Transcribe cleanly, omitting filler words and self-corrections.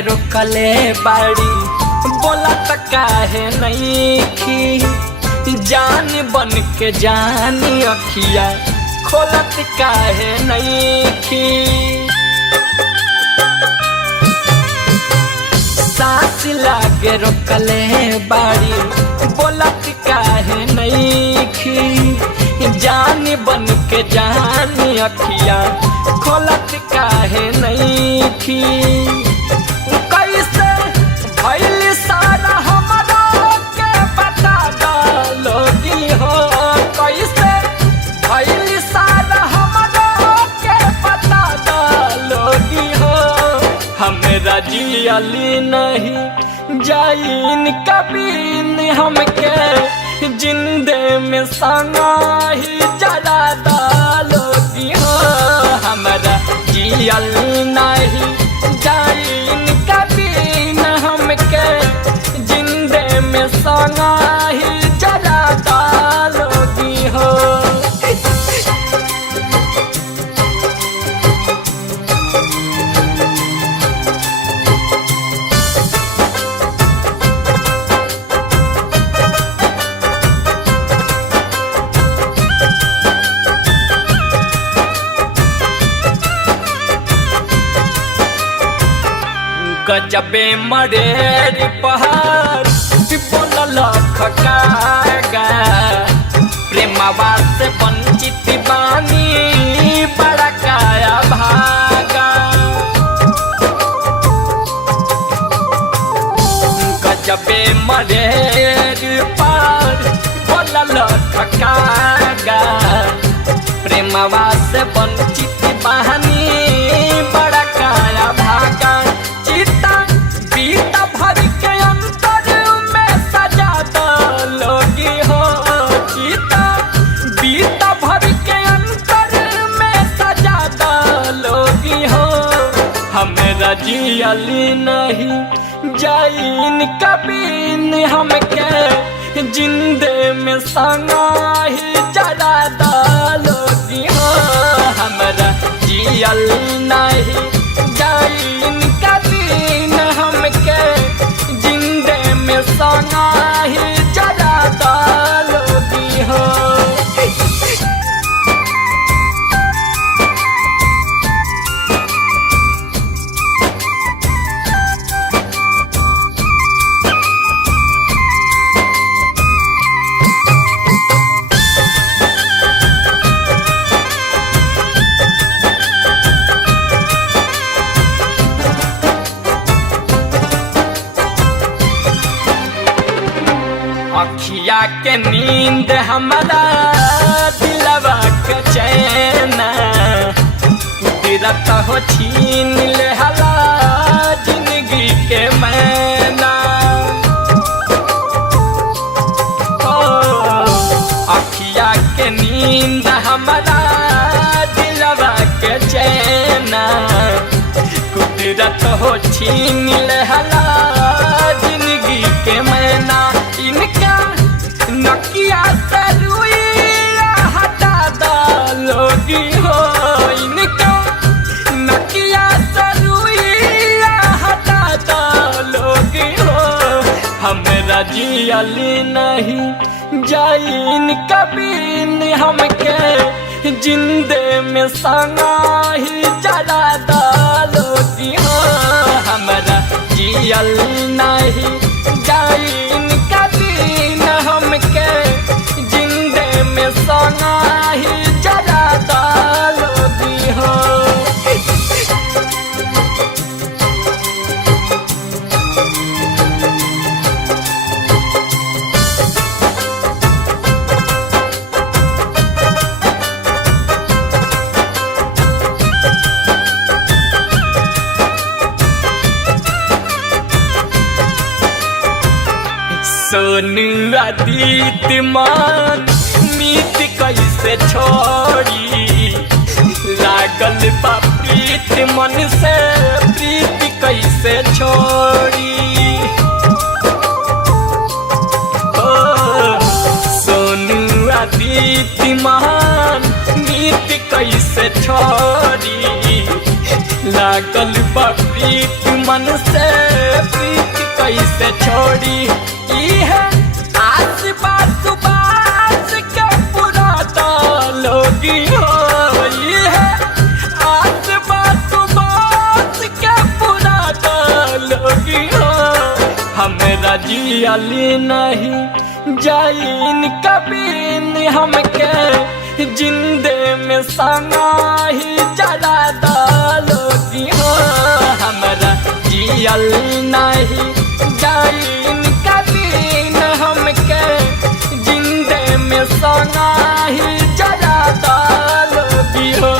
लागे रोकले बाड़ी बोला त काहे नईखी जान बन के जानी अखिया खोलत काहे नईखी सांस लागे रोकले बाड़ी बोलत काहे नईखी जान बन के जानी अखिया खोलत काहे नईखी कैसे भइल सारा हमरा के बता डालोगी हो कैसे भइल सारा हमरा के बता डालोगी हो हमरा जियली नहीं जाइन कबीन हमके जिंदे में संगा ही जला डालोगी हो हमरा जियल नहीं जाइन कबीन हमके जिंदे में संगा ही जला डालोगी हो गजबे मरेर पहाड़ बोलल खकागा प्रेमवा से वंचित बानी बड़ा काया भागा गजबे मरेर पहाड़ बोलल खकागा प्रेमवा से वंचित बानी बड़ा काया भागा बीता भर के अंतर में सजा डालोगी हो चीता बीता भर के अंतर में सजा डालोगी हो हमरा जियली नहीं जाइन कबीन हमके जिंदे में संगा ही जला डालोगी हो हमरा जियल नहीं जाइन कबीन हमके जिंदे में संगा ही जला डालोगी हो अखिया के नींद हमारा दिलवा के चैन दिलत हो छीन ले हला जिंदगी के मैना अखिया के नींद हमारा दिलवा के चैन कुदरत हो छीन ले हला जिंदगी के मैना इनका नकिया से रुइया हटा डालोगी हो इनका नकिया से रुइया हटा डालोगी हो हमरा जियली नहीं जाइन कबीन हमके जिंदे में संगा ही जला डालोगी हो हमरा जियल नहीं जाइन कबीन हमके जिंदे में संगा ही जला डालोगी हो सोनू आदित्य मान मीत कैसे छोड़ी लागल बा प्रीत मन से प्रीत कैसे छोड़ी सोनू आदित्य मान मीत कैसे छोड़ी लागल बा प्रीत मन से कैसे छोड़ी इहे आस बात बात के पूरा लोगी हो इहे आस बात बात के पूरा लोगी हो हमरा जियली नहीं जाइन कबीन हमके जिंदे में सना ही जला लोगी हो हमरा जियल नहीं जाइन कबीन हमके जिंदे में सना ही जला लोगी हो